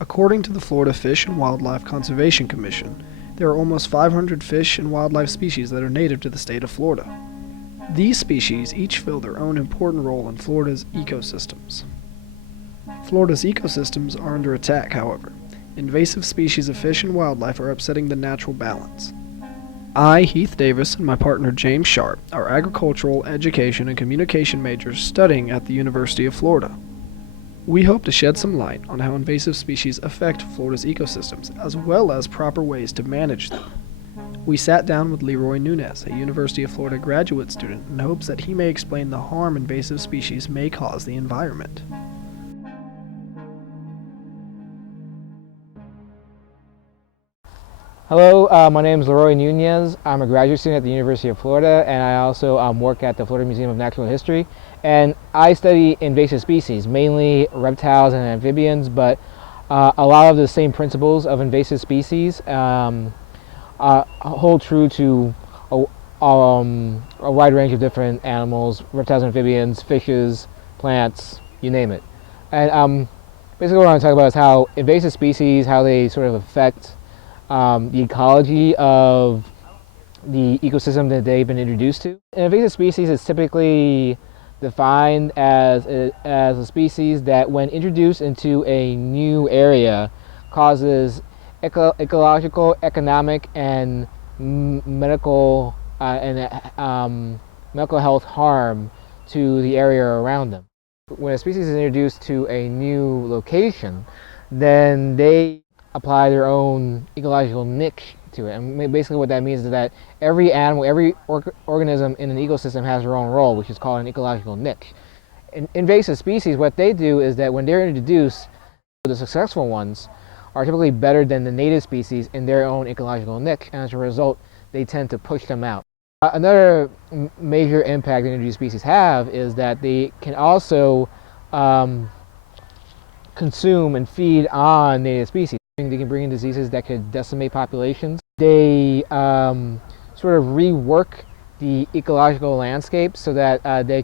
According to the Florida Fish and Wildlife Conservation Commission, there are almost 500 fish and wildlife species that are native to the state of Florida. These species each fill their own important role in Florida's ecosystems. Florida's ecosystems are under attack, however. Invasive species of fish and wildlife are upsetting the natural balance. I, Heath Davis, and my partner James Sharp are agricultural, education, and communication majors studying at the University of Florida. We hope to shed some light on how invasive species affect Florida's ecosystems, as well as proper ways to manage them. We sat down with Leroy Nunez, a University of Florida graduate student, in hopes that he may explain the harm invasive species may cause the environment. Hello, my name is Leroy Nunez. I'm a graduate student at the University of Florida, and I also work at the Florida Museum of Natural History. And I study invasive species, mainly reptiles and amphibians, but a lot of the same principles of invasive species hold true to a wide range of different animals, reptiles, amphibians, fishes, plants, you name it. And basically what I want to talk about is how invasive species, how they sort of affect the ecology of the ecosystem that they've been introduced to. An invasive species is typically defined as a species that, when introduced into a new area, causes ecological, economic, and medical health harm to the area around them. When a species is introduced to a new location, then they apply their own ecological niche to it. And basically what that means is that every animal, every organism in an ecosystem has their own role, which is called an ecological niche. Invasive species, what they do is that when they're introduced, the successful ones are typically better than the native species in their own ecological niche, and as a result, they tend to push them out. Another major impact that introduced species have is that they can also consume and feed on native species. They can bring in diseases that could decimate populations. They sort of rework the ecological landscape so that they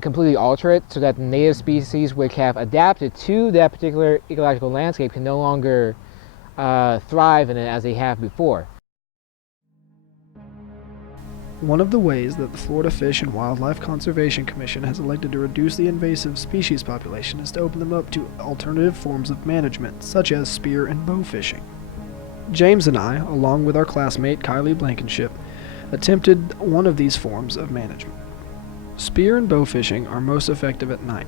completely alter it so that the native species which have adapted to that particular ecological landscape can no longer thrive in it as they have before. One of the ways that the Florida Fish and Wildlife Conservation Commission has elected to reduce the invasive species population is to open them up to alternative forms of management, such as spear and bow fishing. James and I, along with our classmate Kylie Blankenship, attempted one of these forms of management. Spear and bow fishing are most effective at night.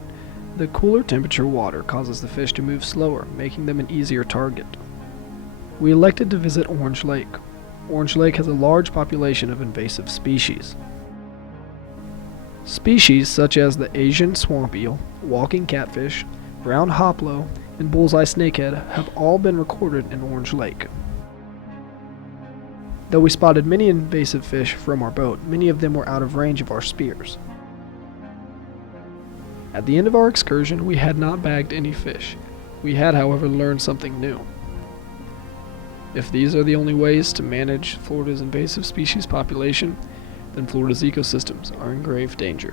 The cooler temperature water causes the fish to move slower, making them an easier target. We elected to visit Orange Lake. Orange Lake has a large population of invasive species. Species such as the Asian swamp eel, walking catfish, brown hoplo, and bullseye snakehead have all been recorded in Orange Lake. Though we spotted many invasive fish from our boat, many of them were out of range of our spears. At the end of our excursion, we had not bagged any fish. We had, however, learned something new. If these are the only ways to manage Florida's invasive species population, then Florida's ecosystems are in grave danger.